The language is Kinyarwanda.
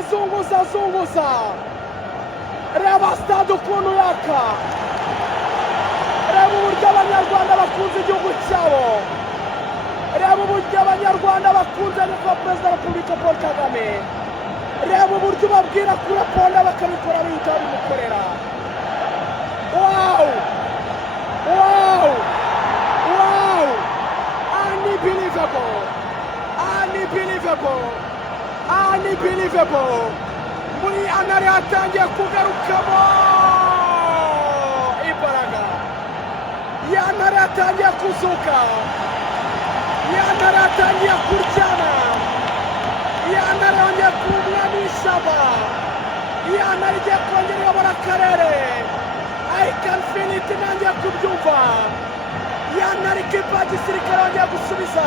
azunguza reba stade ukuntu yaka, reba uburyo abanyarwanda bakunze igihugu cyabo, reba uburyo abanyarwanda bakunze nyakubahwa perezida wa repubulika Paul Kagame, reba uburyo babwira kureponda bakabikora bihita bimukorera. Wow, unbelievable. Muri anari hatangiye kugarukamo imbaraga, yanari hatangiye kuzuka, yanari hatangiye kuryana, yanari yongeye kumwa n'ishyamba, yanari igiye kongera iyobora akarere. I can feel it, nanjye kubyumva. Yanari kipa gisirikare yongeye gusubiza